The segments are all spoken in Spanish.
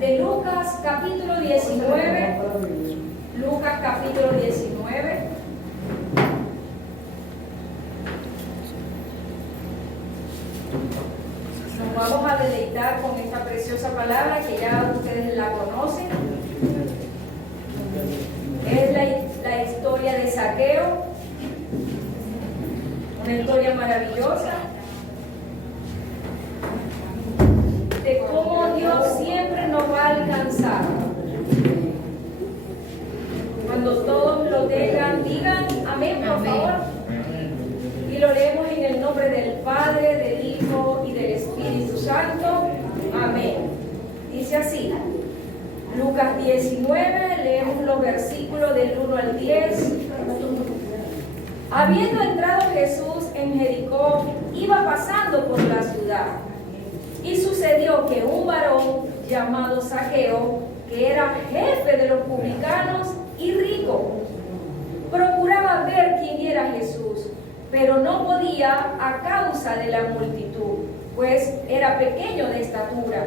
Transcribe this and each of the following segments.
de Lucas capítulo 19. Lucas capítulo 19. Nos vamos a deleitar con esta preciosa palabra que ya ustedes la conocen. Es la historia de Zaqueo, una historia maravillosa de cómo Dios siempre nos va a alcanzar. Cuando todos lo tengan, digan amén, por favor. Y lo leemos en el nombre del Padre, del Hijo y del Espíritu Santo. Amén. Dice así, Lucas 19, leemos los versículos del 1 al 10. Habiendo entrado Jesús en Jericó, iba pasando por la ciudad. Y sucedió que un varón llamado Zaqueo, que era jefe de los publicanos y rico, procuraba ver quién era Jesús, pero no podía a causa de la multitud, pues era pequeño de estatura.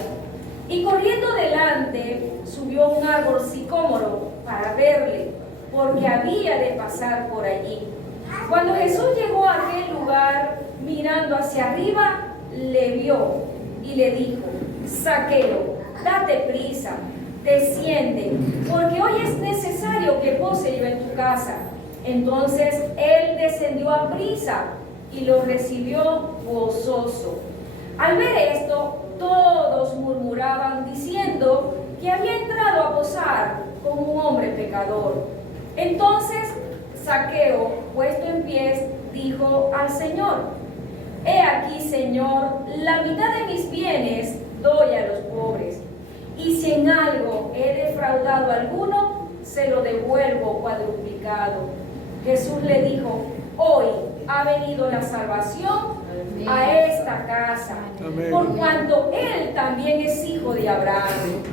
Y corriendo delante, subió a un árbol sicómoro para verle, porque había de pasar por allí. Cuando Jesús llegó a aquel lugar, mirando hacia arriba, le vio y le dijo: Zaqueo, date prisa, desciende, porque hoy es necesario que pose yo en tu casa. Entonces él descendió a prisa y lo recibió gozoso. Al ver esto, todos murmuraban diciendo que había entrado a posar con un hombre pecador. Entonces Zaqueo, puesto en pie, dijo al Señor: He aquí, Señor, la mitad de mis bienes doy a los pobres, y si en algo he defraudado a alguno, se lo devuelvo cuadruplicado. Jesús le dijo: Hoy ha venido la salvación a esta casa, por cuanto él también es hijo de Abraham,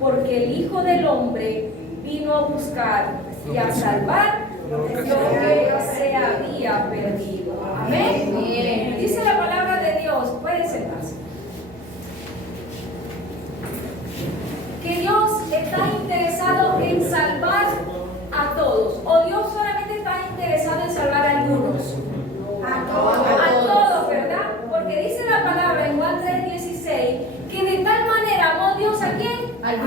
porque el Hijo del Hombre vino a buscar y a salvar lo que se había perdido. Amén. Bien. Dice la palabra de Dios, pueden sentarse, que Dios está interesado en salvar a todos, o Dios solamente está interesado en salvar a algunos. A todos, ¿verdad? Porque dice la palabra en Juan 3:16 que de tal manera amó Dios ¿a quién? Al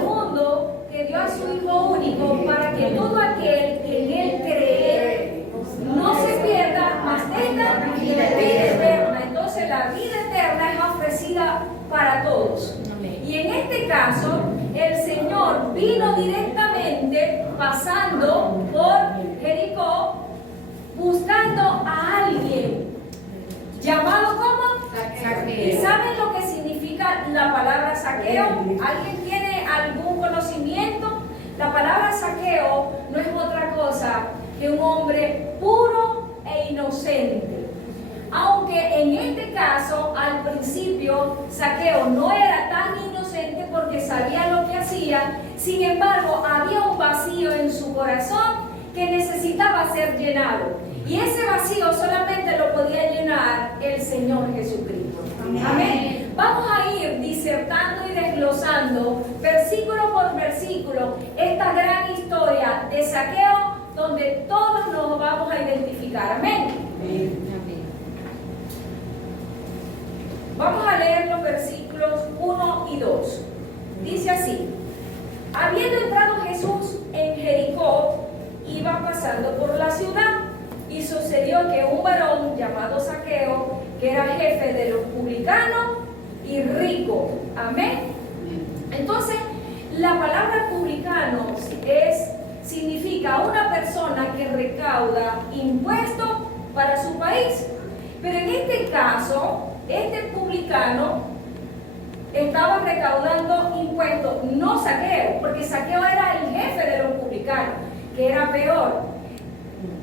mundo, que dio a su Hijo único, para que todo aquel que en él cree no se pierda, mas tenga vida eterna. Entonces la vida eterna es ofrecida para todos. Y en este caso, el Señor vino directamente pasando por Jericó, buscando a alguien llamado ¿cómo? Zaqueo. ¿Y saben lo que significa la palabra saqueo? ¿Alguien tiene algún conocimiento? La palabra saqueo no es otra cosa que un hombre puro e inocente. Aunque en este caso, al principio, Zaqueo no era tan inocente porque sabía lo que hacía. Sin embargo, había un vacío en su corazón que necesitaba ser llenado. Y ese vacío solamente lo podía llenar el Señor Jesucristo. Amén. Vamos a ir disertando y desglosando versículo por versículo esta gran historia de Zaqueo, donde todos nos vamos a identificar. Amén. Vamos a leer los versículos 1 y 2. Dice así: Habiendo entrado Jesús en Jericó, iba pasando por la ciudad, y sucedió que un varón llamado Zaqueo, que era jefe de los publicanos y rico. Amén. Entonces, la palabra publicano significa una persona que recauda impuestos para su país. Pero en este caso, este publicano estaba recaudando impuestos, no Zaqueo, porque Zaqueo era el jefe de los publicanos, que era peor.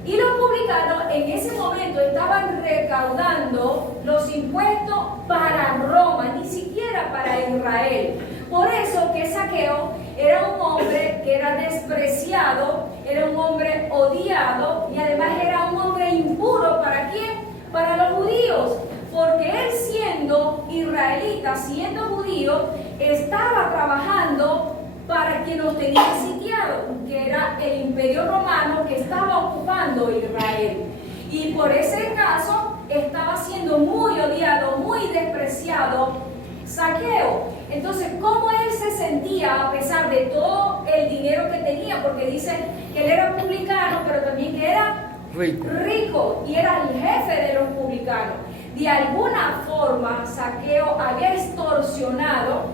Y los publicanos en ese momento estaban recaudando los impuestos para Roma, ni siquiera para Israel. Por eso que Zaqueo era un hombre que era despreciado, era un hombre odiado, y además era un hombre impuro. ¿Para quién? Para los judíos. porque él siendo israelita, siendo judío, estaba trabajando para quien los tenía sitiado, que era el imperio romano que estaba ocupando Israel. Y por ese caso estaba siendo muy odiado, muy despreciado Zaqueo. Entonces, ¿cómo él se sentía a pesar de todo el dinero que tenía? Porque dicen que él era publicano, pero también que era rico y era el jefe de los publicanos. De alguna forma, Zaqueo había extorsionado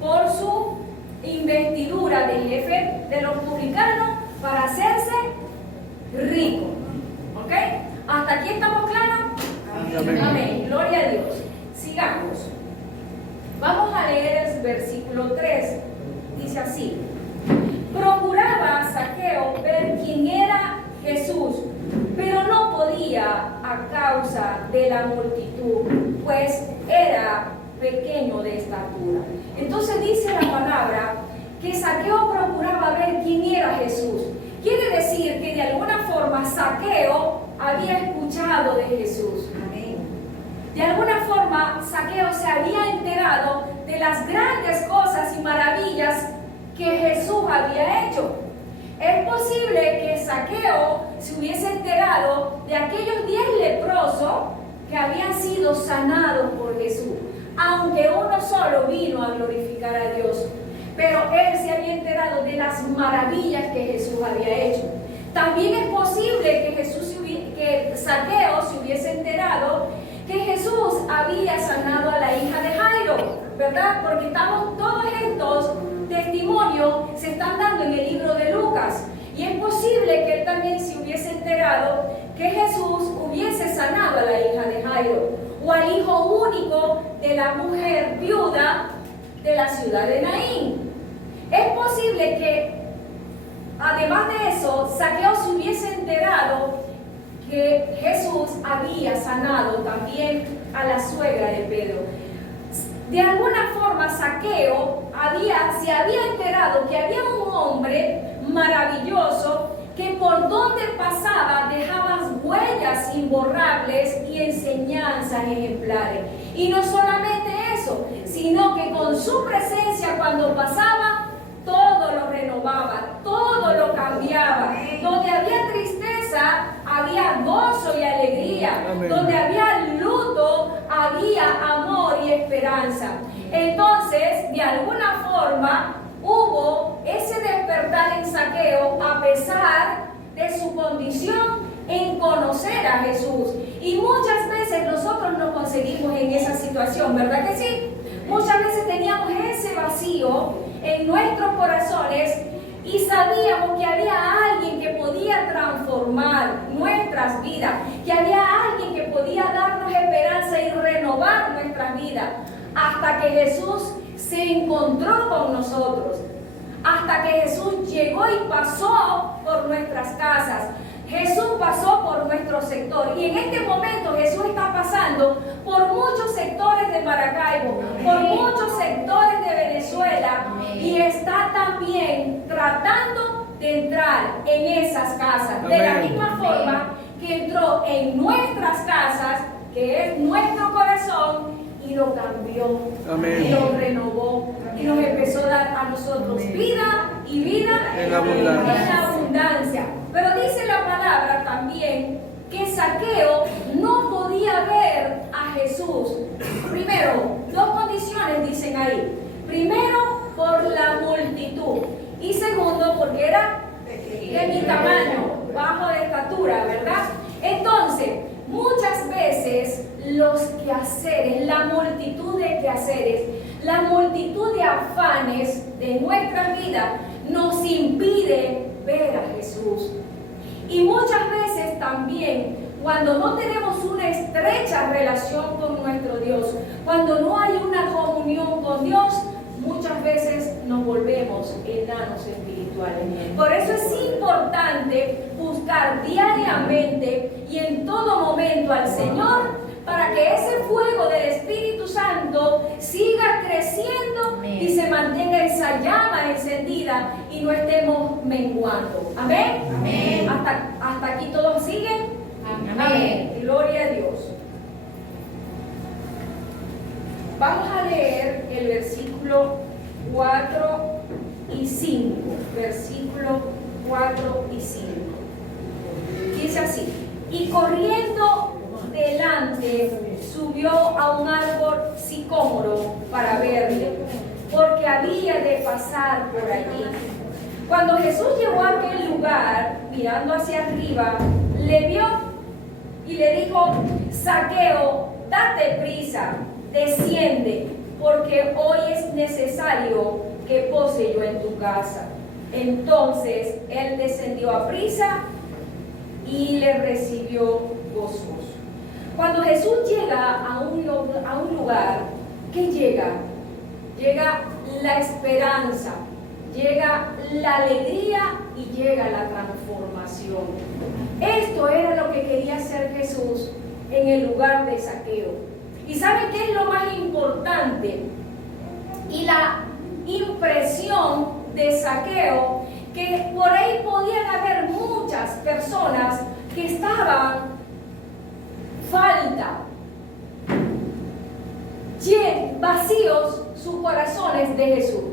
por su investidura de jefe de los publicanos para hacerse rico. ¿Ok? ¿Hasta aquí estamos claros? Amén. Amén. Gloria a Dios. Sigamos. Vamos a leer el versículo 3. Dice así: procuraba Zaqueo ver quién era Jesús, pero no podía a causa de la multitud, pues era pequeño de estatura. Entonces dice la palabra que Zaqueo procuraba ver quién era Jesús. Quiere decir que de alguna forma Zaqueo había escuchado de Jesús. De alguna forma, Zaqueo se había enterado de las grandes cosas y maravillas que Jesús había hecho. Es posible que Zaqueo se hubiese enterado de aquellos 10 leprosos que habían sido sanados por Jesús, aunque uno solo vino a glorificar a Dios. Pero él se había enterado de las maravillas que Jesús había hecho. También es posible que Zaqueo se hubiese enterado que Jesús había sanado a la hija de Jairo, ¿verdad? Porque todos estos testimonios se están dando en el libro de Lucas. Y es posible que él también se hubiese enterado que Jesús hubiese sanado a la hija de Jairo, o al hijo único de la mujer viuda de la ciudad de Naín. Es posible que, además de eso, Zaqueo se hubiese enterado que Jesús había sanado también a la suegra de Pedro. De alguna forma, Zaqueo se había enterado que había un hombre maravilloso que por donde pasaba dejaba huellas imborrables y enseñanzas ejemplares. Y no solamente eso, sino que con su presencia cuando pasaba, todo lo renovaba, todo lo cambiaba. Donde había tristeza, había gozo y alegría. Amén. Donde había luto, había amor y esperanza. Entonces, de alguna forma, hubo ese despertar en Zaqueo a pesar de su condición en conocer a Jesús. Y muchas veces nosotros nos conseguimos en esa situación, ¿verdad que sí? Muchas veces teníamos ese vacío en nuestros corazones y sabíamos que había alguien que podía transformar nuestras vidas, que había alguien que podía darnos esperanza y renovar nuestras vidas, hasta que Jesús se encontró con nosotros, hasta que Jesús llegó y pasó por nuestras casas. Jesús pasó por nuestro sector y en este momento Jesús está pasando por muchos sectores de Maracaibo, por muchos sectores de Venezuela y está también tratando de entrar en esas casas de la misma forma que entró en nuestras casas, que es nuestro corazón, y lo cambió, y lo renovó, y nos empezó a dar a nosotros vida y vida en abundancia. Pero dice la palabra también que Zaqueo no podía ver a Jesús. Primero, dos condiciones dicen ahí. Primero, por la multitud. Y segundo, porque era de mi tamaño, bajo de estatura, ¿verdad? Entonces, muchas veces los quehaceres, la multitud de quehaceres, la multitud de afanes de nuestra vida nos impide ver a Jesús. Y muchas veces también, cuando no tenemos una estrecha relación con nuestro Dios, cuando no hay una comunión con Dios, muchas veces nos volvemos enanos espirituales. Por eso es importante buscar diariamente y en todo momento al Señor, para que ese fuego del Espíritu Santo siga creciendo y se mantenga esa llama encendida y no estemos menguando. Amén. Amén. ¿Hasta aquí todos siguen? Amén. Amén. Gloria a Dios. Vamos a leer el versículo 4 y 5. Versículo 4 y 5. Dice así: y corriendo delante subió a un árbol sicómoro para verle, porque había de pasar por allí. Cuando Jesús llegó a aquel lugar, mirando hacia arriba, le vio y le dijo: Zaqueo, date prisa, desciende, porque hoy es necesario que pose yo en tu casa. Entonces él descendió a prisa y le recibió gozoso. Cuando Jesús llega a un lugar, ¿qué llega? Llega la esperanza, llega la alegría y llega la transformación. Esto era lo que quería hacer Jesús en el lugar de Zaqueo. ¿Y saben qué es lo más importante? Y la impresión de Zaqueo, que por ahí podían haber muchas personas que estaban vacíos sus corazones de Jesús.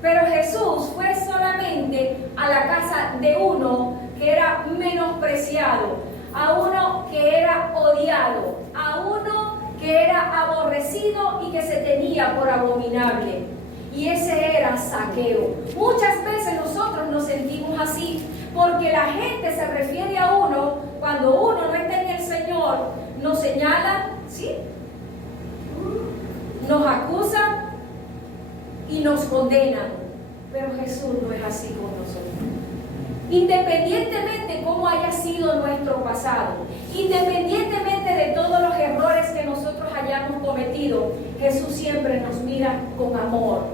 Pero Jesús fue solamente a la casa de uno que era menospreciado, a uno que era odiado, a uno que era aborrecido y que se tenía por abominable. Y ese era Zaqueo. Muchas veces nosotros nos sentimos así, porque la gente se refiere a uno cuando uno no está en el Señor, nos señala, ¿sí? Nos acusan y nos condenan. Pero Jesús no es así con nosotros. Independientemente cómo haya sido nuestro pasado, independientemente de todos los errores que nosotros hayamos cometido, Jesús siempre nos mira con amor.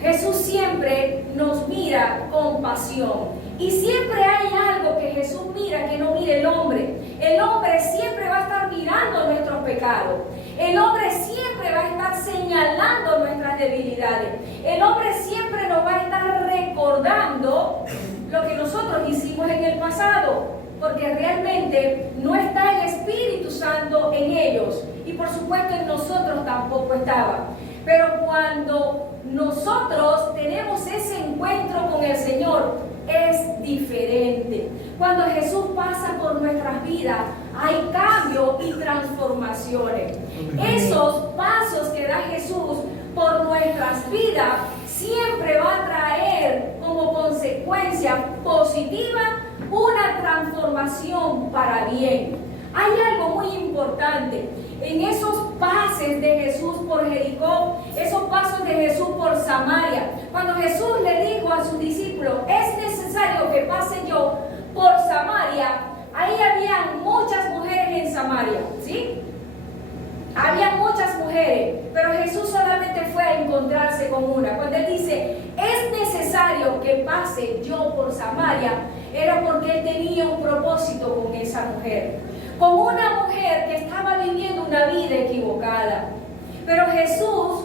Jesús siempre nos mira con pasión. Y siempre hay algo que Jesús mira que no mira el hombre. El hombre siempre va a estar mirando nuestros pecados. El hombre siempre va a estar señalando nuestras debilidades. El hombre siempre nos va a estar recordando lo que nosotros hicimos en el pasado, porque realmente no está el Espíritu Santo en ellos, y por supuesto en nosotros tampoco estaba. Pero cuando nosotros tenemos ese encuentro con el Señor, es diferente. Cuando Jesús pasa por nuestras vidas, hay cambio y transformaciones. Esos pasos que da Jesús por nuestras vidas siempre va a traer como consecuencia positiva una transformación para bien. Hay algo muy importante en esos pases de Jesús por Jericó, esos pasos de Jesús por Samaria. Cuando Jesús le dijo a sus discípulos: es necesario que pase yo por Samaria, ahí había muchas mujeres en Samaria, ¿sí? Había muchas mujeres, pero Jesús solamente fue a encontrarse con una. Cuando él dice: es necesario que pase yo por Samaria, era porque él tenía un propósito con esa mujer, con una mujer que estaba viviendo una vida equivocada. Pero Jesús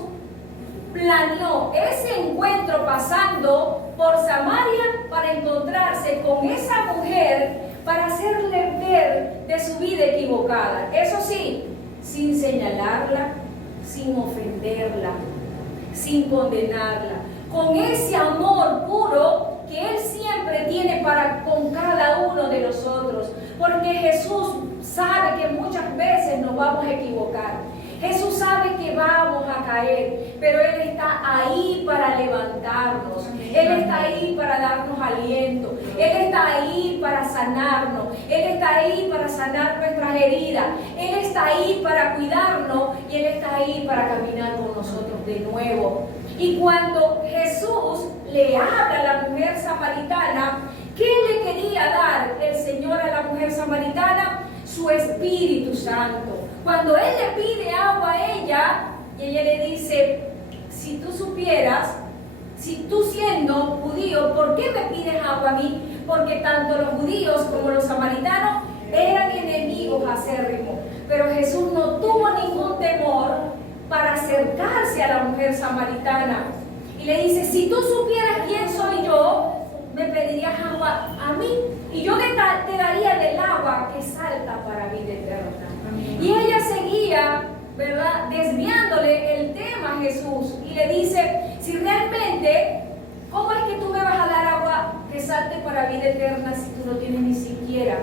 planeó ese encuentro pasando por Samaria para encontrarse con esa mujer, para hacerle ver de su vida equivocada. Eso sí, sin señalarla, sin ofenderla, sin condenarla, con ese amor puro que Él siempre tiene para con cada uno de nosotros, porque Jesús sabe que muchas veces nos vamos a equivocar. Jesús sabe que vamos a caer, pero Él está ahí para levantarnos. Él está ahí para darnos aliento. Él está ahí para sanarnos. Él está ahí para sanar nuestras heridas. Él está ahí para cuidarnos y Él está ahí para caminar con nosotros de nuevo. Y cuando Jesús le habla a la mujer samaritana, ¿qué le quería dar el Señor a la mujer samaritana? Su Espíritu Santo. Cuando Él le pide agua a ella, y ella le dice: si tú supieras, si tú siendo judío, ¿por qué me pides agua a mí? Porque tanto los judíos como los samaritanos eran enemigos acérrimos. Pero Jesús no tuvo ningún temor para acercarse a la mujer samaritana. Y le dice: si tú supieras quién soy yo, me pedirías agua a mí, y yo te daría del agua que salta para vida eterna. Y ella seguía, ¿verdad? Desviándole el tema a Jesús y le dice, si realmente, ¿cómo es que tú me vas a dar agua que salte para vida eterna si tú no tienes ni siquiera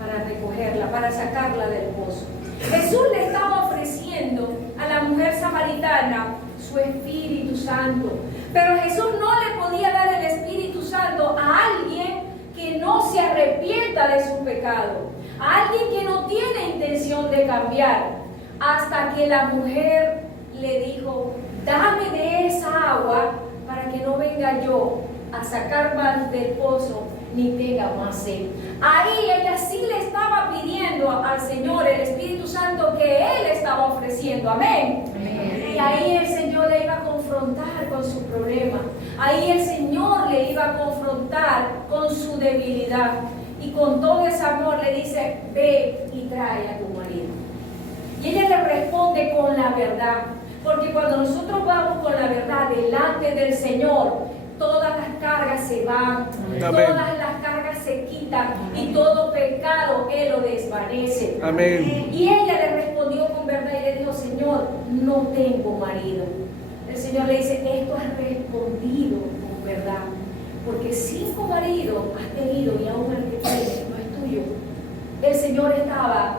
para recogerla, para sacarla del pozo? Jesús le estaba ofreciendo a la mujer samaritana su Espíritu Santo, pero Jesús no le podía dar el Espíritu Santo a alguien que no se arrepienta de su pecado, a alguien que no tiene intención de cambiar, hasta que la mujer le dijo, dame de esa agua para que no venga yo a sacar más del pozo ni tenga más sed. Ahí ella sí le estaba pidiendo al Señor el Espíritu Santo que Él estaba ofreciendo. Amén. Amén. Y ahí el Señor le iba a confrontar con su problema. Ahí el Señor le iba a confrontar con su debilidad. Y con todo ese amor le dice, ve y trae a tu marido. Y ella le responde con la verdad. Porque cuando nosotros vamos con la verdad delante del Señor, todas las cargas se van, amén, todas las cargas se quitan y todo pecado Él lo desvanece. Amén. Y ella le respondió con verdad y le dijo, Señor, no tengo marido. El Señor le dice, esto has respondido con verdad, porque 5 maridos has tenido y aún el que tienes no es tuyo. El Señor estaba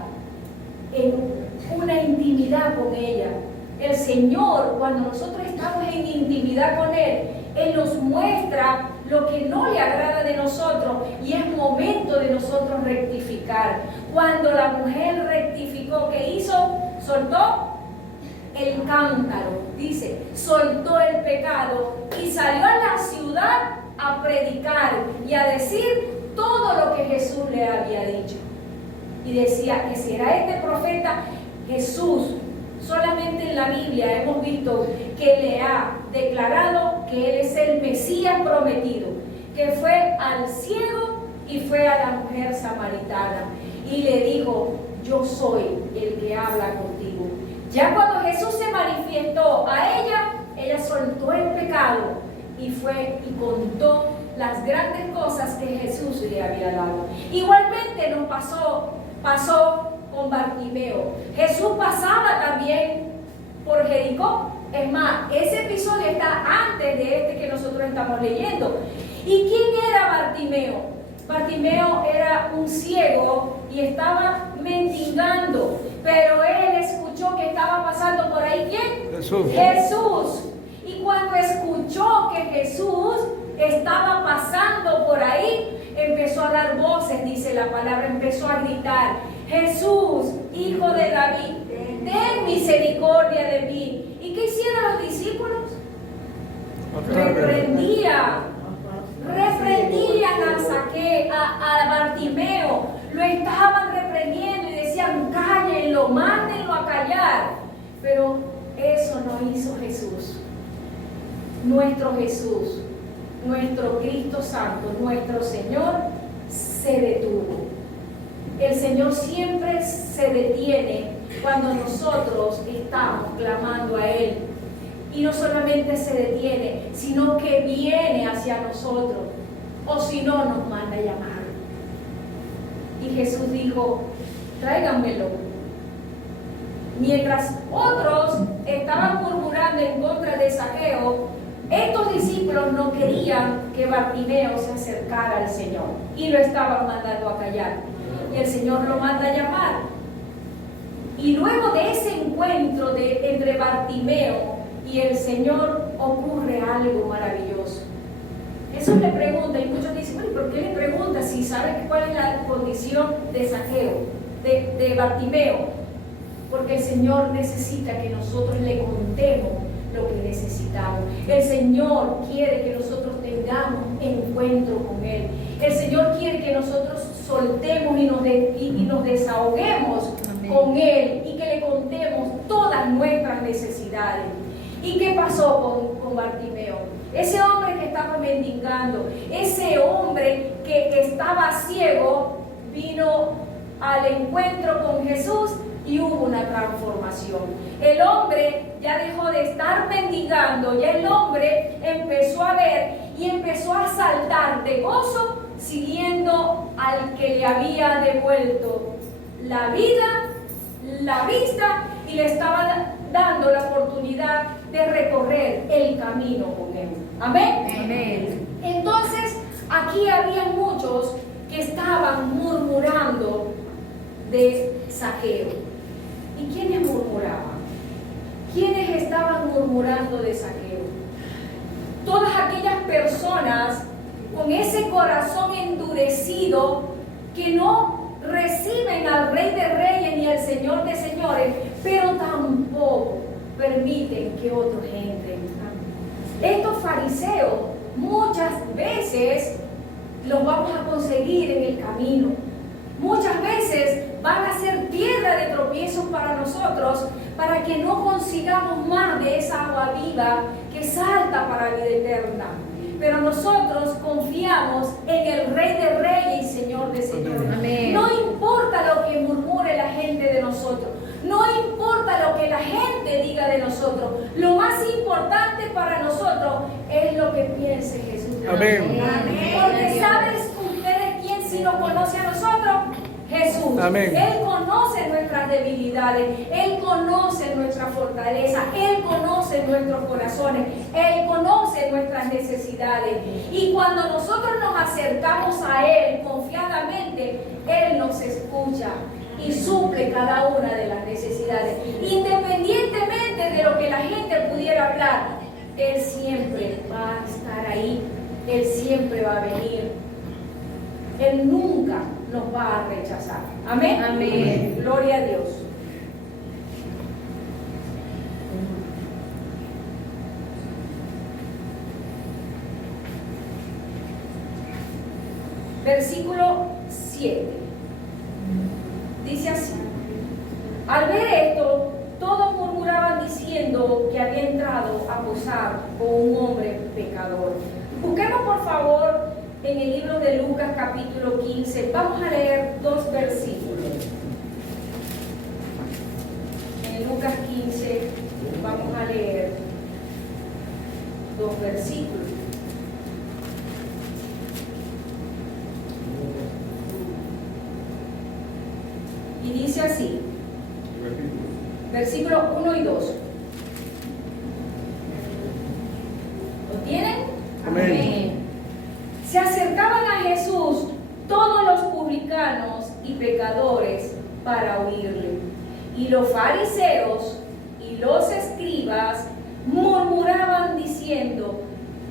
en una intimidad con ella. El Señor, cuando nosotros estamos en intimidad con Él nos muestra lo que no le agrada de nosotros y es momento de nosotros rectificar. Cuando la mujer rectificó, ¿qué hizo? Soltó el cántaro, dice, soltó el pecado y salió a la ciudad a predicar y a decir todo lo que Jesús le había dicho. Y decía, ¿que será este profeta? Jesús, solamente en la Biblia hemos visto que le ha declarado que Él es el Mesías prometido, que fue al ciego y fue a la mujer samaritana y le dijo, yo soy el que habla contigo. Ya cuando Jesús se manifestó a ella, ella soltó el pecado y fue y contó las grandes cosas que Jesús le había dado. Igualmente nos pasó con Bartimeo. Jesús pasaba también por Jericó. Es más, ese episodio está antes de este que nosotros estamos leyendo. ¿Y quién era Bartimeo? Bartimeo era un ciego y estaba mendigando, pero él escuchó que estaba pasando por ahí. ¿Quién? Jesús. Y cuando escuchó que Jesús estaba pasando por ahí, empezó a dar voces, dice la palabra, empezó a gritar, Jesús, hijo de David, ten misericordia de mí. ¿Y qué hicieron los discípulos? Reprendían a Bartimeo, lo estaban reprendiendo y decían, cállenlo, mándenlo a callar. Pero eso no hizo Jesús. Nuestro Jesús, nuestro Cristo Santo, nuestro Señor, se detuvo. El Señor siempre se detiene cuando nosotros estamos clamando a Él. Y no solamente se detiene, sino que viene hacia nosotros. O si no, nos manda a llamar. Y Jesús dijo, tráiganmelo. Mientras otros estaban murmurando en contra de Zaqueo, estos discípulos no querían que Bartimeo se acercara al Señor y lo estaban mandando a callar. Y el Señor lo manda a llamar. Y luego de ese encuentro entre Bartimeo y el Señor ocurre algo maravilloso. Jesús le pregunta, y muchos dicen, ¿por qué le pregunta si sabe cuál es la condición de Zaqueo, de Bartimeo? Porque el Señor necesita que nosotros le contemos lo que necesitamos. El Señor quiere que nosotros tengamos encuentro con Él. El Señor quiere que nosotros soltemos y nos desahoguemos, amén, con Él y que le contemos todas nuestras necesidades. ¿Y qué pasó con Bartimeo? Ese hombre que estaba mendigando, ese hombre que estaba ciego, vino al encuentro con Jesús y hubo una transformación. El hombre ya dejó de estar mendigando, ya el hombre empezó a ver y empezó a saltar de gozo, siguiendo al que le había devuelto la vida, la vista y le estaba dando la oportunidad de recorrer el camino con él. Amén. Amén. Entonces, aquí había muchos que estaban murmurando de Zaqueo. ¿Y quiénes murmuraban? ¿Quiénes estaban murmurando de Zaqueo? Todas aquellas personas con ese corazón endurecido que no reciben al Rey de Reyes ni al Señor de Señores, pero tampoco permiten que otros entren. Estos fariseos muchas veces los vamos a conseguir en el camino. Muchas veces van a ser piedra de tropiezo para nosotros, para que no consigamos más de esa agua viva que salta para la vida eterna. Pero nosotros confiamos en el Rey de Reyes y Señor de Señores. Amén. No importa lo que murmure la gente de nosotros, no importa lo que la gente diga de nosotros, lo más importante para nosotros es lo que piense Jesús de Amén. nosotros. Amén. Porque ¿sabes ustedes quién sí nos conoce a nosotros? Jesús. Amén. Él conoce nuestras debilidades, Él conoce nuestra fortaleza, Él conoce nuestros corazones, Él conoce nuestras necesidades. Y cuando nosotros nos acercamos a Él confiadamente, Él nos escucha y suple cada una de las necesidades. Independientemente de lo que la gente pudiera hablar, Él siempre va a estar ahí, Él siempre va a venir. Él nunca nos va a rechazar. Amén. Amén. Gloria a Dios. Versículo 7. Dice así: al ver esto, todos murmuraban diciendo que había entrado a posar con un hombre pecador. Busquemos por favor en el libro de Lucas capítulo 15. Vamos a leer 2 versículos. En Lucas 15 vamos a leer 2 versículos. Y dice así, versículos 1 y 2. ¿Lo tienen? Amén. Se acercaban a Jesús todos los publicanos y pecadores para oírle. Y los fariseos y los escribas murmuraban diciendo: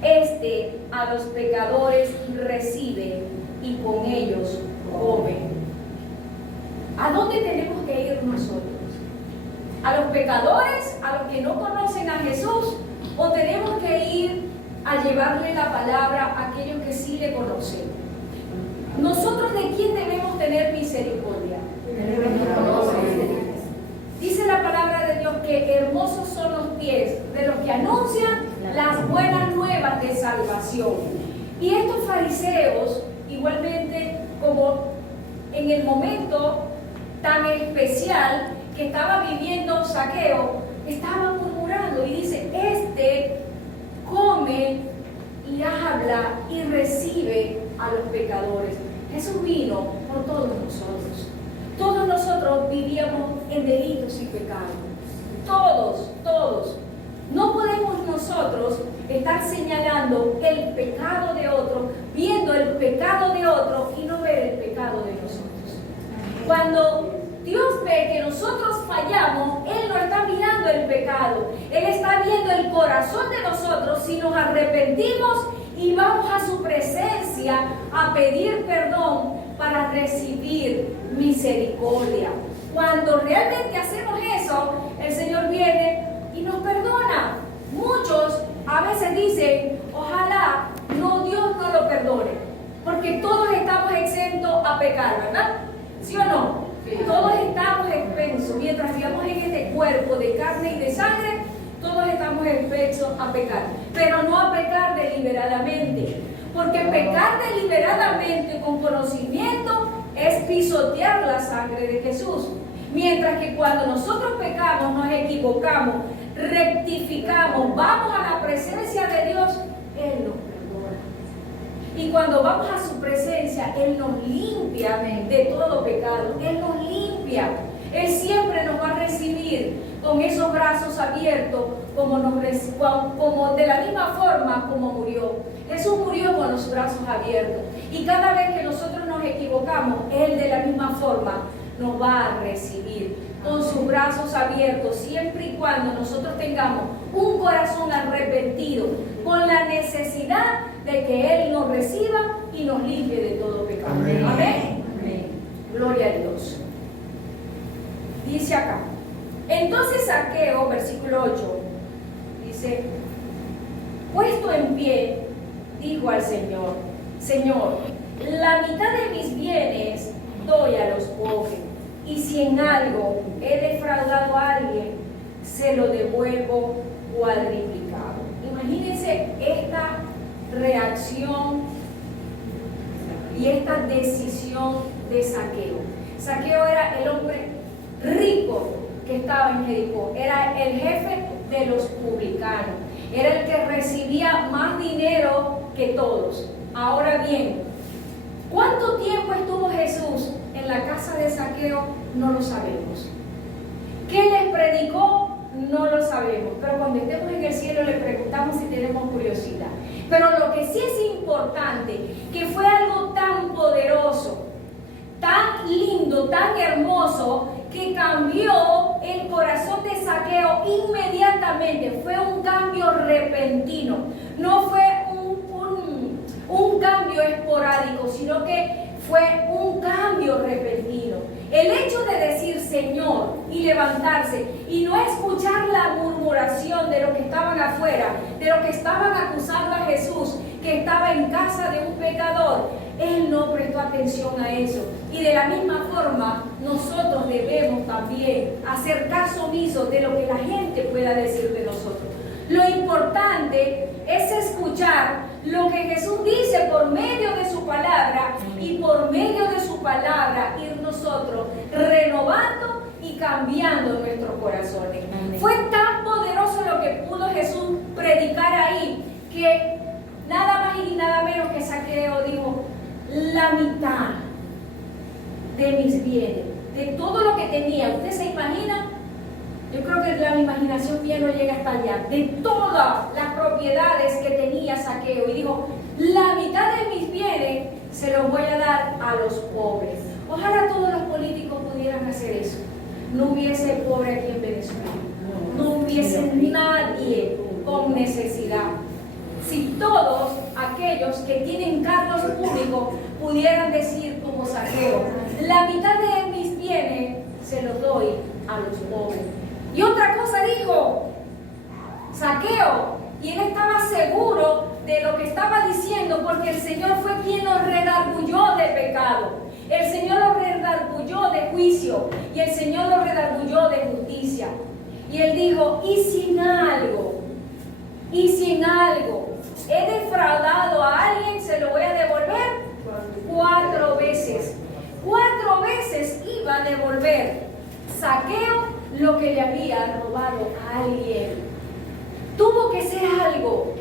este a los pecadores recibe y con ellos come. ¿A dónde tenemos que ir nosotros? ¿A los pecadores, a los que no conocen a Jesús? ¿O tenemos que ir a llevarle la palabra a aquellos que sí le conocen? ¿Nosotros de quién debemos tener misericordia? Dice la palabra de Dios que hermosos son los pies de los que anuncian las buenas nuevas de salvación. Y estos fariseos, igualmente como en el momento tan especial que estaba viviendo Zaqueo, estaban murmurando y dice: este come y habla y recibe a los pecadores. Jesús vino por todos nosotros. Todos nosotros vivíamos en delitos y pecados. Todos. No podemos nosotros estar señalando el pecado de otro, viendo el pecado de otro y no ver el pecado de nosotros. Cuando Dios ve que nosotros fallamos, Él no está mirando el pecado, Él está viendo el corazón de nosotros. Si nos arrepentimos y vamos a su presencia a pedir perdón para recibir misericordia. Cuando realmente hacemos eso, el Señor viene y nos perdona. Muchos a veces dicen: ojalá Dios no lo perdone, porque todos estamos exentos a pecar, ¿verdad? ¿Sí o no? Sí. Todos estamos expensos. Mientras vivamos en este cuerpo de carne y de sangre, todos estamos expensos a pecar, pero no a pecar deliberadamente, porque pecar deliberadamente con conocimiento es pisotear la sangre de Jesús. Mientras que cuando nosotros pecamos, nos equivocamos, rectificamos, vamos a la presencia de Dios, Él nos perdona. Y cuando vamos a su presencia, Él nos limpia de todo pecado. Él nos limpia. Él siempre nos va a recibir con esos brazos abiertos, como de la misma forma como murió. Jesús murió con los brazos abiertos. Y cada vez que nosotros nos equivocamos, Él de la misma forma nos va a recibir con sus brazos abiertos, siempre y cuando nosotros tengamos un corazón arrepentido, con la necesidad de que Él nos reciba y nos limpie de todo pecado. Amén. Amén. Amén. Gloria a Dios. Dice acá. Entonces Zaqueo, versículo 8, dice: puesto en pie, dijo al Señor: Señor, la mitad de mis bienes doy a los pobres, y si en algo he defraudado a alguien, se lo devuelvo cuadriplicado. Imagínense esta reacción y esta decisión de Zaqueo. Zaqueo era el hombre rico que estaba en Jericó, era el jefe de los publicanos, era el que recibía más dinero que todos. Ahora bien, ¿cuánto tiempo estuvo Jesús en la casa de Zaqueo? No lo sabemos. ¿Qué les predicó? No lo sabemos, pero cuando estemos en el cielo le preguntamos si tenemos curiosidad. Pero lo que sí es importante, que fue algo tan poderoso, tan lindo, tan hermoso, que cambió el corazón de Zaqueo inmediatamente. Fue un cambio repentino, no fue un cambio esporádico, sino que fue un cambio repentino. El hecho de decir Señor y levantarse y no escuchar la murmuración de los que estaban afuera, de los que estaban acusando a Jesús, que estaba en casa de un pecador, Él no prestó atención a eso. Y de la misma forma, nosotros debemos también hacer caso omiso de lo que la gente pueda decir de nosotros. Lo importante es escuchar lo que Jesús dice por medio de su palabra, y por medio de su palabra ir nosotros renovando y cambiando nuestros corazones. Fue tan poderoso lo que pudo Jesús predicar ahí, que nada más y nada menos que Zaqueo dijo: la mitad de mis bienes, de todo lo que tenía. ¿Usted se imagina? Yo creo que la imaginación bien no llega hasta allá. De todas las propiedades que tenía Zaqueo, y dijo: la mitad de mis bienes se los voy a dar a los pobres. Ojalá todos los políticos pudieran hacer eso. No hubiese pobre aquí en Venezuela. No hubiese nadie con necesidad. Si todos aquellos que tienen cargos públicos pudieran decir como Zaqueo: la mitad de mis bienes se los doy a los pobres. Y otra cosa dijo Zaqueo, y él estaba seguro de lo que estaba diciendo, porque el Señor fue quien lo redarguyó de pecado. El Señor lo redarguyó de juicio, y el Señor lo redarguyó de justicia. Y él dijo: y si en algo he defraudado a alguien, se lo voy a devolver 4 veces. 4 veces iba a devolver Zaqueo lo que le había robado a alguien. Tuvo que ser algo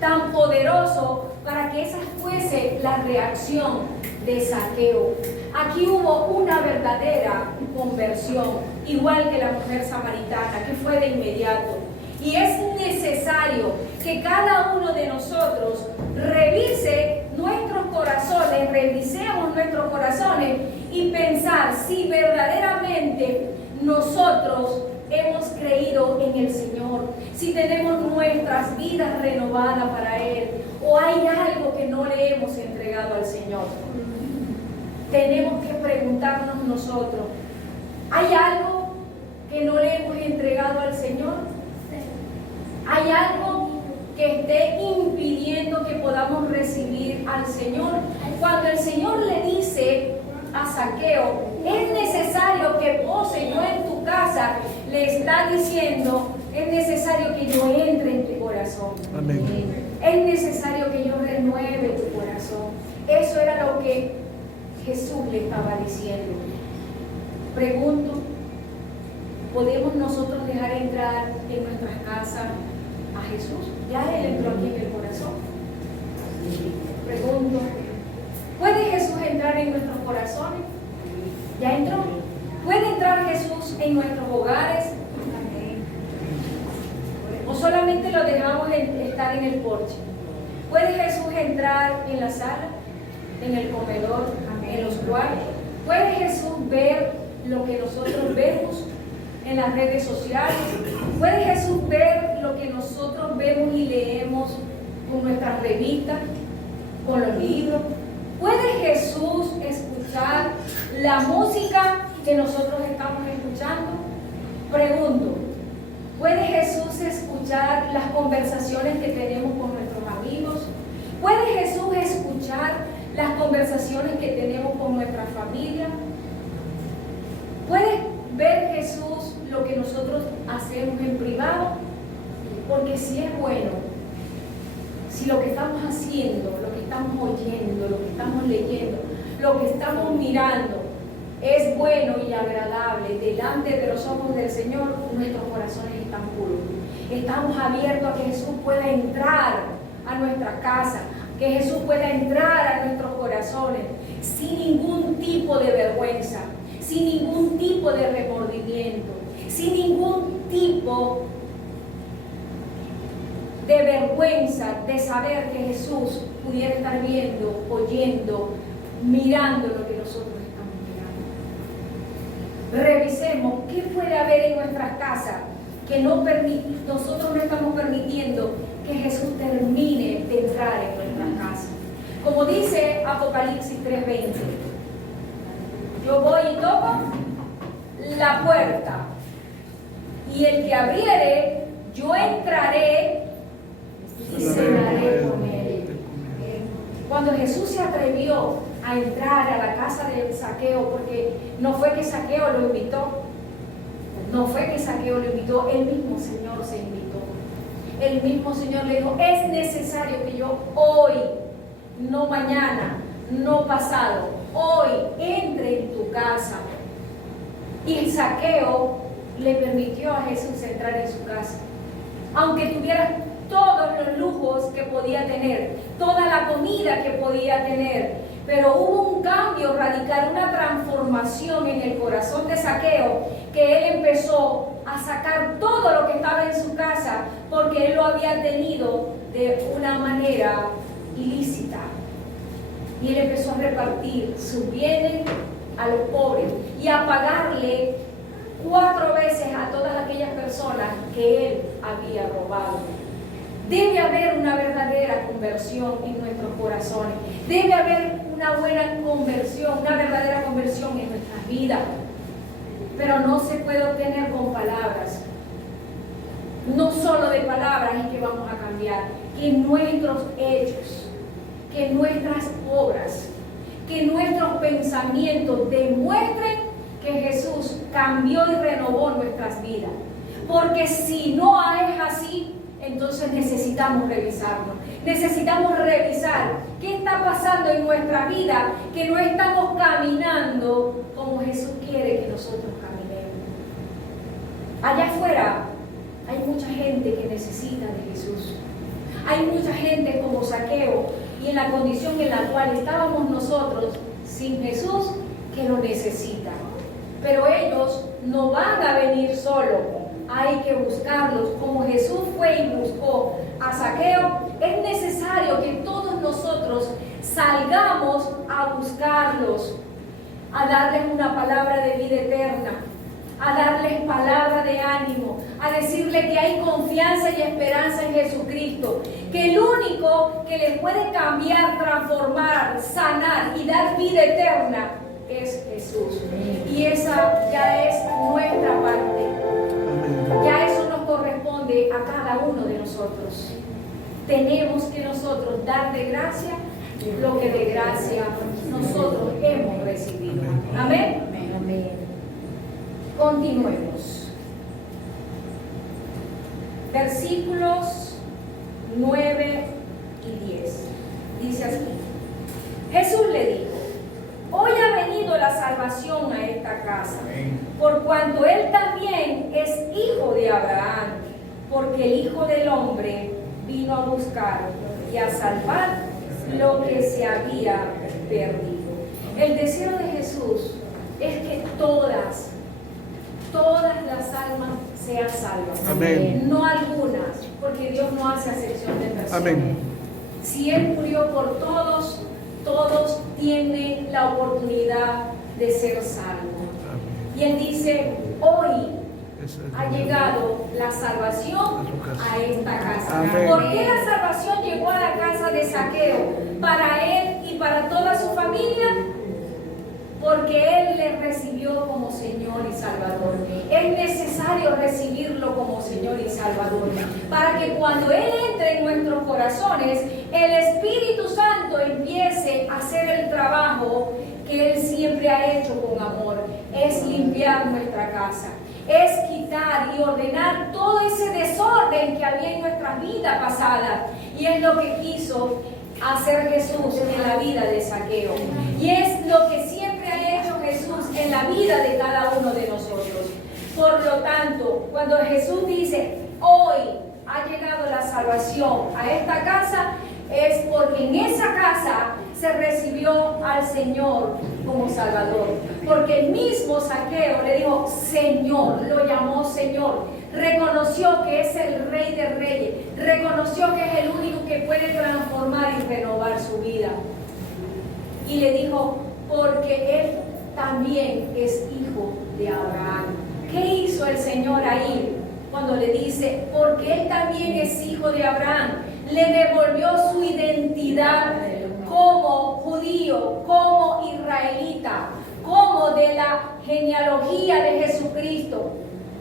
tan poderoso para que esa fuese la reacción de Zaqueo. Aquí hubo una verdadera conversión, igual que la mujer samaritana, que fue de inmediato. Y es necesario que cada uno de nosotros revise nuestros corazones, revisemos nuestros corazones y pensar si verdaderamente nosotros hemos creído en el Señor, si tenemos nuestras vidas renovadas para Él, o hay algo que no le hemos entregado al Señor. Tenemos que preguntarnos nosotros: ¿hay algo que no le hemos entregado al Señor? ¿Hay algo que esté impidiendo que podamos recibir al Señor? Cuando el Señor le dice a Zaqueo: es necesario que pose yo en tu casa, le está diciendo: es necesario que yo entre en tu corazón. Amén. Es necesario que yo renueve tu corazón. Eso era lo que Jesús le estaba diciendo. Pregunto: ¿podemos nosotros dejar entrar en nuestras casas a Jesús? Ya Él entró aquí en el corazón. Pregunto: ¿puede Jesús entrar en nuestros corazones? ¿Ya entró? ¿Puede entrar Jesús en nuestros hogares? solamente lo dejamos estar en el porche. ¿Puede Jesús entrar en la sala, en el comedor, en los cuartos? ¿Puede Jesús ver lo que nosotros vemos en las redes sociales? ¿Puede Jesús ver lo que nosotros vemos y leemos con nuestras revistas, con los libros? ¿Puede Jesús escuchar la música que nosotros estamos escuchando? Pregunto, ¿puede Jesús escuchar las conversaciones que tenemos con nuestros amigos? ¿Puede Jesús escuchar las conversaciones que tenemos con nuestra familia? ¿Puede ver Jesús lo que nosotros hacemos en privado? Porque si es bueno, si lo que estamos haciendo, lo que estamos oyendo, lo que estamos leyendo, lo que estamos mirando es bueno y agradable delante de los ojos del Señor, nuestros corazones están puros. Estamos abiertos a que Jesús pueda entrar a nuestra casa, que Jesús pueda entrar a nuestros corazones sin ningún tipo de vergüenza, sin ningún tipo de remordimiento, sin ningún tipo de vergüenza de saber que Jesús pudiera estar viendo, oyendo, mirando lo que nosotros estamos mirando. Revisemos qué puede haber en nuestras casas que nosotros no estamos permitiendo que Jesús termine de entrar en nuestras casas. Como dice Apocalipsis 3:20, yo voy y toco la puerta, y el que abriere, yo entraré y cenaré con él. Cuando Jesús se atrevió a entrar a la casa de Zaqueo, porque no fue que Zaqueo lo invitó, el mismo Señor se invitó. El mismo Señor le dijo, es necesario que yo hoy, no mañana, no pasado, hoy entre en tu casa. Y Zaqueo le permitió a Jesús entrar en su casa, aunque tuviera todos los lujos que podía tener, toda la comida que podía tener, pero hubo un cambio radical, una transformación en el corazón de Zaqueo, que él empezó a sacar todo lo que estaba en su casa, porque él lo había tenido de una manera ilícita, y él empezó a repartir sus bienes a los pobres y a pagarle 4 veces a todas aquellas personas que él había robado. Debe haber una verdadera conversión en nuestros corazones. Debe haber una buena conversión, una verdadera conversión en nuestras vidas. Pero no se puede obtener con palabras. No solo de palabras es que vamos a cambiar. Que nuestros hechos, que nuestras obras, que nuestros pensamientos demuestren que Jesús cambió y renovó nuestras vidas. Porque si no es así, entonces necesitamos revisarnos. Necesitamos revisar qué está pasando en nuestra vida, que no estamos caminando como Jesús quiere que nosotros caminemos. Allá afuera hay mucha gente que necesita de Jesús. Hay mucha gente como Zaqueo, y en la condición en la cual estábamos nosotros sin Jesús, que lo necesitan. Pero ellos no van a venir solos. Hay que buscarlos. Como Jesús fue y buscó a Zaqueo, es necesario que todos nosotros salgamos a buscarlos, a darles una palabra de vida eterna, a darles palabra de ánimo, a decirles que hay confianza y esperanza en Jesucristo, que el único que les puede cambiar, transformar, sanar y dar vida eterna es Jesús. Y esa ya es nuestra parte. Ya eso nos corresponde a cada uno de nosotros. Tenemos que nosotros dar de gracia lo que de gracia nosotros hemos recibido. Amén. Amén. Continuemos. Versículos 9 y 10. Dice así: Jesús le dijo: hoy ha venido la salvación a esta casa, por cuanto él también es hijo de Abraham, porque el Hijo del Hombre vino a buscar y a salvar lo que se había perdido. El deseo de Jesús es que todas las almas sean salvas. Amén. No algunas, porque Dios no hace acepción de personas. Amén. Si Él murió por todos, todos tienen la oportunidad de ser salvos. Y Él dice, hoy ha llegado la salvación a esta casa. Amén. ¿Por qué la salvación llegó a la casa de Zaqueo? Para él y para toda su familia. Porque Él le recibió como Señor y Salvador. Es necesario recibirlo como Señor y Salvador, para que cuando Él entre en nuestros corazones, el Espíritu Santo empiece a hacer el trabajo que Él siempre ha hecho con amor. Es limpiar nuestra casa, es quitar y ordenar todo ese desorden que había en nuestra vida pasada. Y es lo que quiso hacer Jesús en la vida de Zaqueo. Y es lo que siempre ha hecho Jesús en la vida de cada uno de nosotros. Por lo tanto, cuando Jesús dice, hoy ha llegado la salvación a esta casa, es porque en esa casa se recibió al Señor como Salvador. Porque el mismo Zaqueo le dijo, Señor, lo llamó Señor. Reconoció que es el Rey de Reyes, reconoció que es el único que puede transformar y renovar su vida. Y le dijo, porque Él también es hijo de Abraham. ¿Qué hizo el Señor ahí cuando le dice, porque Él también es hijo de Abraham? Le devolvió su identidad como judío, como israelita, como de la genealogía de Jesucristo.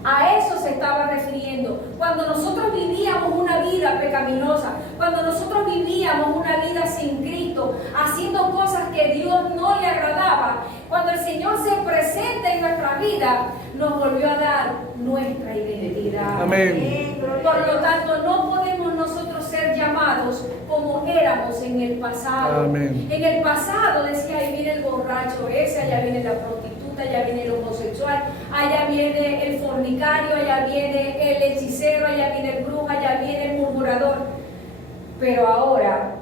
A eso se estaba refiriendo. Cuando nosotros vivíamos una vida pecaminosa, cuando nosotros vivíamos una vida sin Cristo, haciendo cosas que Dios no le agradaba, cuando el Señor se presenta en nuestra vida, nos volvió a dar nuestra identidad. Amén. Por lo tanto, no podemos nosotros ser llamados como éramos en el pasado. Amén. En el pasado decía, ahí viene el borracho ese, allá viene la prostituta, allá viene el homosexual, allá viene el fornicario, allá viene el hechicero, allá viene el brujo, allá viene el murmurador. Pero ahora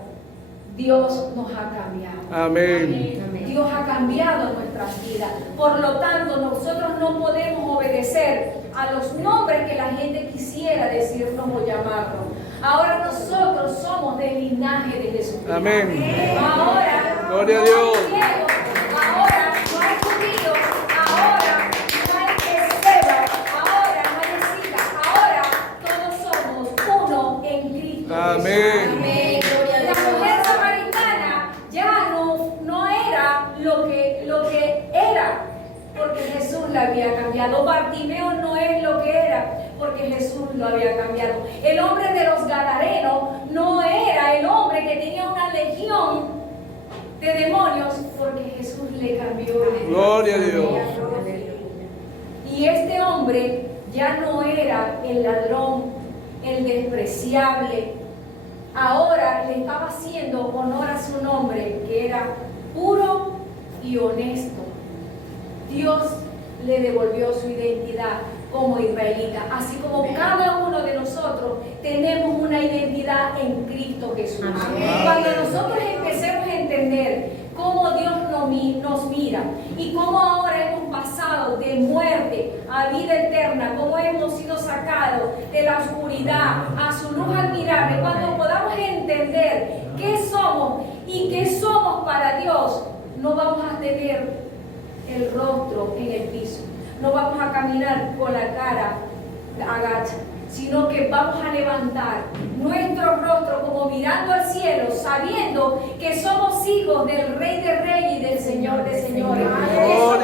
Dios nos ha cambiado. Amén. Dios ha cambiado nuestras vidas. Por lo tanto, nosotros no podemos obedecer a los nombres que la gente quisiera decirnos o llamarnos. Ahora nosotros somos del linaje de Jesucristo. Amén. Ahora Gloria a no Dios. hay ciego, ahora no hay judío, ahora no hay esclavo, ahora no hay escita, ahora todos somos uno en Cristo. Amén. Amén. La mujer samaritana ya no era lo que era, porque Jesús la había cambiado. Bartimeo no es lo que era, porque Jesús lo había cambiado. El hombre de los Gadarenos no era el hombre que tenía una legión de demonios, porque Jesús le cambió. Gloria a Dios. Y este hombre ya no era el ladrón, el despreciable. Ahora le estaba haciendo honor a su nombre, que era puro y honesto. Dios le devolvió su identidad como israelita, así como cada uno de nosotros tenemos una identidad en Cristo Jesús. Cuando nosotros empecemos a entender cómo Dios nos mira y cómo ahora hemos pasado de muerte a vida eterna, cómo hemos sido sacados de la oscuridad a su luz admirable, cuando podamos entender qué somos y qué somos para Dios, no vamos a tener el rostro en el piso, no vamos a caminar con la cara agacha, sino que vamos a levantar nuestro rostro como mirando al cielo, sabiendo que somos hijos del Rey de Reyes y del Señor de Señores, que somos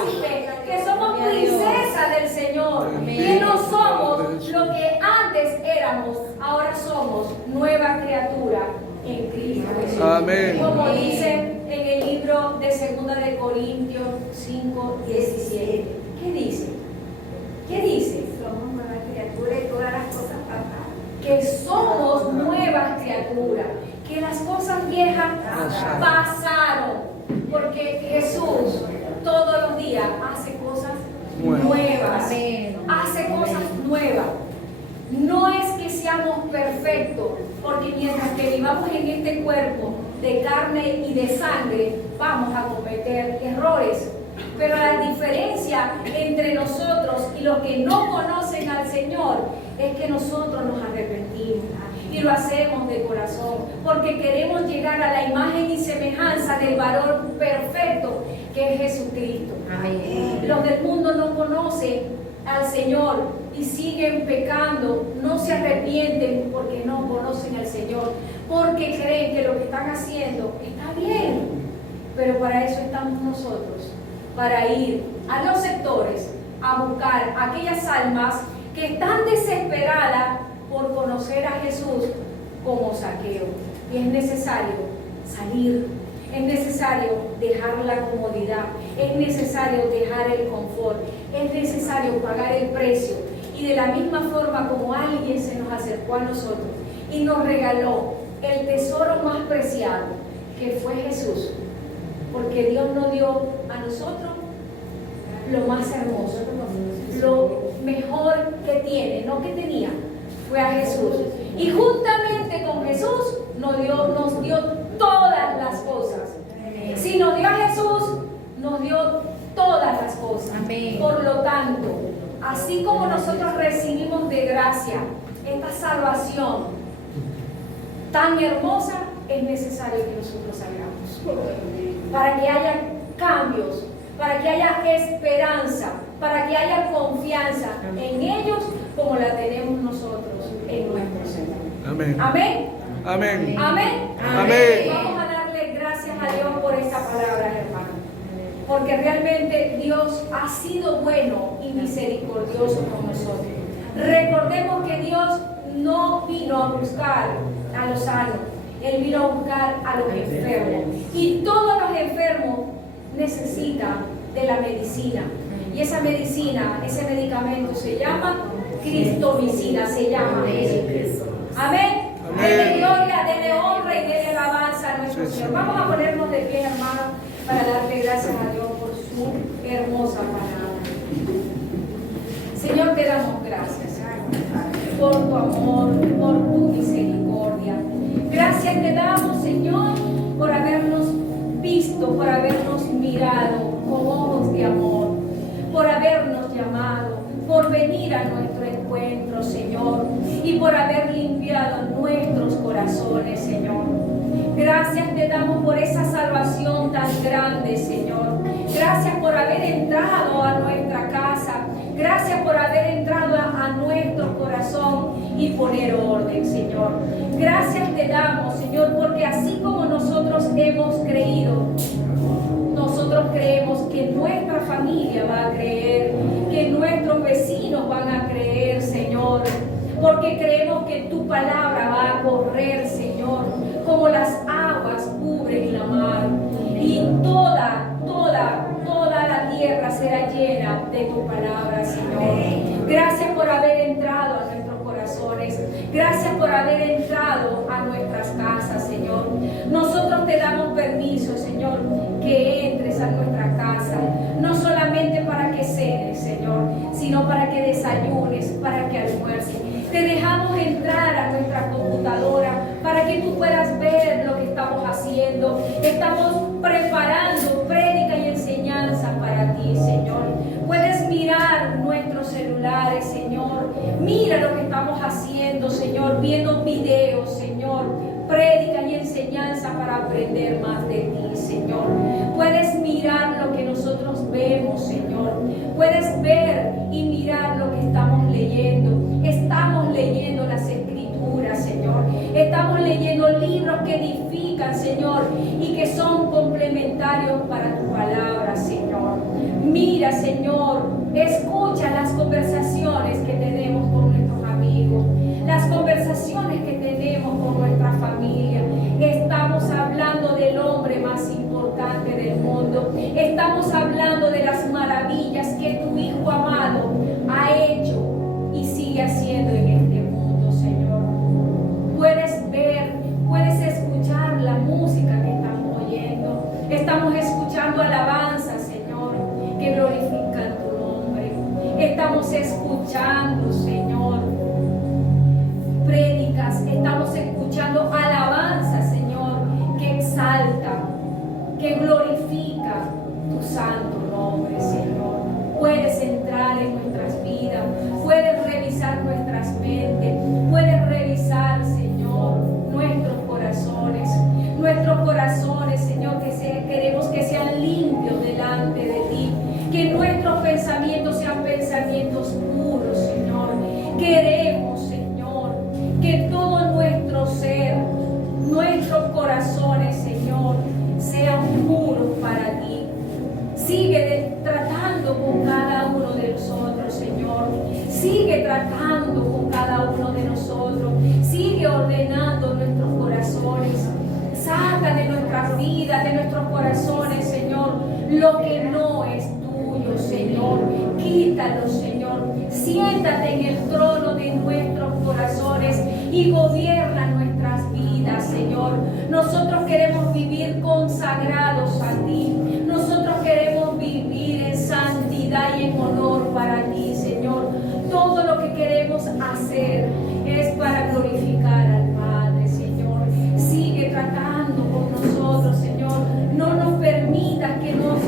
príncipes, que somos princesas del Señor, que no somos lo que antes éramos, ahora somos nueva criatura en Cristo Jesús. Amén. Como dice en el libro de 2 de Corintios 5:17. ¿Qué dice? ¿Qué dice? Somos nuevas criaturas y todas las cosas pasadas. Que somos nuevas criaturas, que las cosas viejas pasaron, porque Jesús todos los días hace cosas nuevas, hace cosas nuevas. No es que seamos perfectos, porque mientras que vivamos en este cuerpo de carne y de sangre, vamos a cometer errores. Pero la diferencia entre nosotros y los que no conocen al Señor es que nosotros nos arrepentimos y lo hacemos de corazón, porque queremos llegar a la imagen y semejanza del varón perfecto que es Jesucristo. Amén. Los del mundo no conocen al Señor y siguen pecando, no se arrepienten porque no conocen al Señor, porque creen que lo que están haciendo está bien. Pero para eso estamos nosotros, para ir a los sectores a buscar aquellas almas que están desesperadas por conocer a Jesús como Zaqueo. Y es necesario salir, es necesario dejar la comodidad, es necesario dejar el confort, es necesario pagar el precio. Y de la misma forma como alguien se nos acercó a nosotros y nos regaló el tesoro más preciado, que fue Jesús, porque Dios nos dio a nosotros lo más hermoso, lo mejor que tiene, no que tenía, fue a Jesús. Y juntamente con Jesús nos dio todas las cosas. Si nos dio a Jesús, nos dio todas las cosas. Amén. Por lo tanto, así como nosotros recibimos de gracia esta salvación tan hermosa, es necesario que nosotros hagamos, para que haya cambios, para que haya esperanza, para que haya confianza en ellos como la tenemos nosotros en nuestro Señor. Amén. Amén. Amén. Amén. Amén. Vamos a darle gracias a Dios por esta palabra, hermano, porque realmente Dios ha sido bueno y misericordioso con nosotros. Recordemos que Dios no vino a buscar a los sanos, Él vino a buscar a los enfermos. Y todos los enfermos necesitan de la medicina. Y esa medicina, ese medicamento se llama cristomicina, se llama Jesucristo. Amén. Dele gloria, dele honra y dele alabanza a nuestro Señor. Vamos a ponernos de pie, hermano, para darle gracias a Dios por su hermosa palabra. Señor, te damos gracias por tu amor, por tu misericordia. Gracias te damos, Señor, por habernos visto, por habernos mirado con ojos de amor, por habernos llamado, por venir a nuestro encuentro, Señor, y por haber limpiado nuestros corazones, Señor. Gracias te damos por esa salvación tan grande, Señor. Gracias por haber entrado a nuestra casa. Gracias por haber entrado a nuestro corazón y poner orden, Señor. Gracias te damos, Señor, porque así como nosotros hemos creído, nosotros creemos que nuestra familia va a creer, que nuestros vecinos van a creer, Señor, porque creemos que tu palabra va a correr, Señor, como las aguas cubren la mar, y toda la tierra será llena de tu palabra, Señor. Gracias por haber entrado a nuestros corazones. Gracias por haber entrado a nuestras casas, Señor. Nosotros te damos permiso, Señor, que entres a nuestra casa, no solamente para que cenes, Señor, sino para que desayunes, para que almuerces. Te dejamos entrar a nuestra computadora para que tú puedas ver lo que estamos haciendo. Estamos preparando prédica y enseñanza para ti, Señor. Puedes mirar nuestros celulares, Señor. Mira lo que estamos haciendo, Señor, viendo videos, Señor. Prédica y enseñanza para aprender más de ti, Señor. Puedes mirar lo que nosotros vemos, Señor. Puedes ver y mirar lo que estamos leyendo. Estamos leyendo las Escrituras, Señor. Estamos leyendo libros que edifican, Señor, y que son complementarios para tu palabra, Señor. Mira, Señor, escucha las conversaciones que tenemos con nuestros amigos, las conversaciones que tenemos con nuestra familia. Estamos hablando del hombre más importante del mundo. Estamos hablando de las maravillas que tu Hijo amado ha hecho y sigue haciendo en este mundo, Señor. Puedes ver, puedes escuchar la música que estamos oyendo. Estamos escuchando alabanzas, Señor, que glorifican tu nombre. Estamos escuchando, Señor, prédicas. Estamos escuchando alabanzas, Señor, que exaltan, que glorifican tu santo nombre, Señor. Puedes entrar en nuestras vidas, puedes revisar nuestras mentes, puedes revisar, Señor, nuestros corazones, Señor, queremos que sean limpios delante de ti, que nuestros pensamientos sean pensamientos puros, Señor. Queremos, Señor, que todo nuestro ser, nuestros corazones, Señor, sean puros para ti. Sigue tratando con cada uno de nosotros, Señor. Sigue tratando con cada uno de nosotros. Sigue ordenando nuestros corazones. Saca de nuestras vidas, de nuestros corazones, Señor, lo que no es tuyo, Señor. Quítalo, Señor. Siéntate en el trono de nuestros corazones y gobierna nuestras vidas, Señor. Nosotros queremos vivir consagrados a ti. Nosotros queremos vivir en santidad y en honor para ti, Señor. Todo lo que queremos hacer es para glorificar al Padre, Señor. Sigue tratando con nosotros, Señor. No nos permitas que nos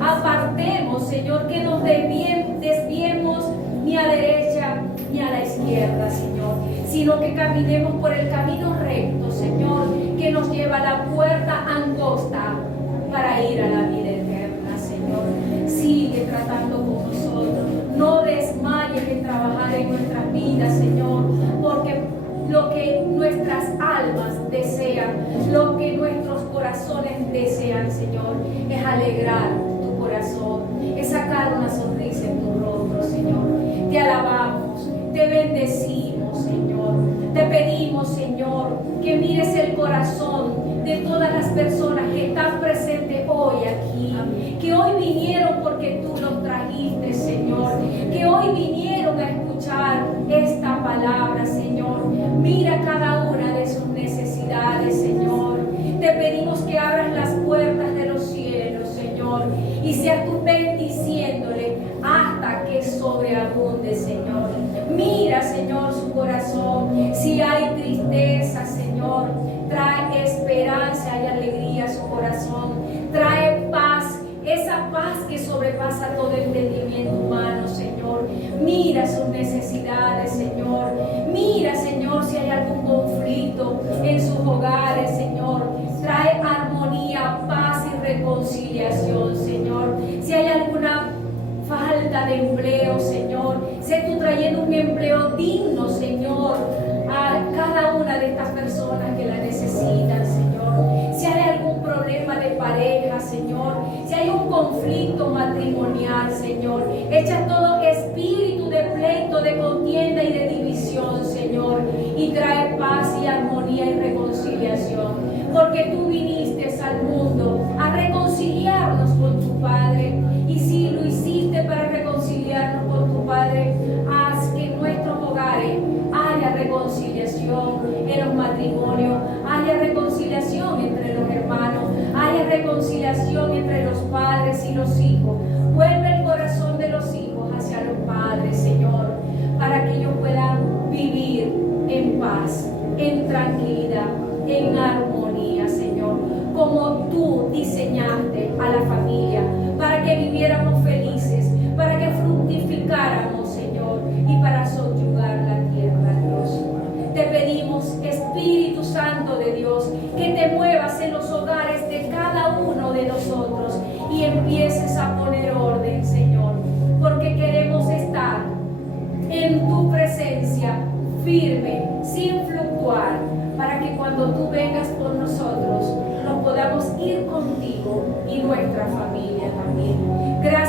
apartemos, Señor, que nos desviemos ni a derecha ni a la izquierda, Señor, sino que caminemos por el camino recto, Señor, que nos lleva a la puerta angosta para ir a la vida eterna, Señor. Sigue tratando con nosotros. No desmayes en trabajar en nuestras vidas, Señor, porque lo que nuestras almas desean, lo que nuestros corazones desean, Señor, es alegrar tu corazón, es sacar una sonrisa en tu rostro, Señor. Te alabamos, te bendecimos, Señor. Te pedimos, Señor, que mires el corazón de todas las personas que están presentes hoy aquí, que hoy vinieron porque tú los trajiste, Señor, que hoy vinieron a escuchar esta palabra, Señor. Mira cada una de sus necesidades, Señor. Te pedimos que abras las puertas de los cielos, Señor, y seas tú bendiciéndole hasta que sobreabunde, Señor. Mira, Señor, su corazón. Si hay tristeza, Señor, trae esperanza y alegría a su corazón. Trae paz, esa paz que sobrepasa todo entendimiento humano, Señor. Mira sus necesidades, Señor. Mira, Señor, si hay algún conflicto en sus hogares, Señor. Trae armonía, paz y reconciliación, Señor. Si hay alguna falta de empleo, Señor, sé tú trayendo un empleo digno, Señor, a cada una de estas personas que la necesitan, Señor. Si hay algún problema de pareja, Señor, si hay un conflicto matrimonial, Señor, echa todo espíritu de pleito, de contienda y de división, Señor, y trae paz y armonía y reconciliación, porque tú viniste al mundo a reconciliarnos con tu Padre, y si lo hiciste para reconciliarnos con tu Padre, haz que en nuestros hogares haya reconciliación, en los matrimonios haya reconciliación entre los hermanos, haya reconciliación entre los padres y los hijos. Vuelve el corazón de los hijos hacia los padres, Señor, para que ellos puedan vivir en paz, en tranquilidad, en armonía, Señor, como tú diseñaste a la familia, para que viviéramos felices, para que fructificáramos, Señor, y para subyugar la tierra, Dios. Te pedimos, Espíritu Santo de Dios, que te muevas en los hogares de cada uno de nosotros y empieces a poner orden, Señor, porque queremos estar en tu presencia firme, sin fluctuar, para que cuando tú vengas por nosotros, nos podamos ir contigo y nuestra familia también. Gracias.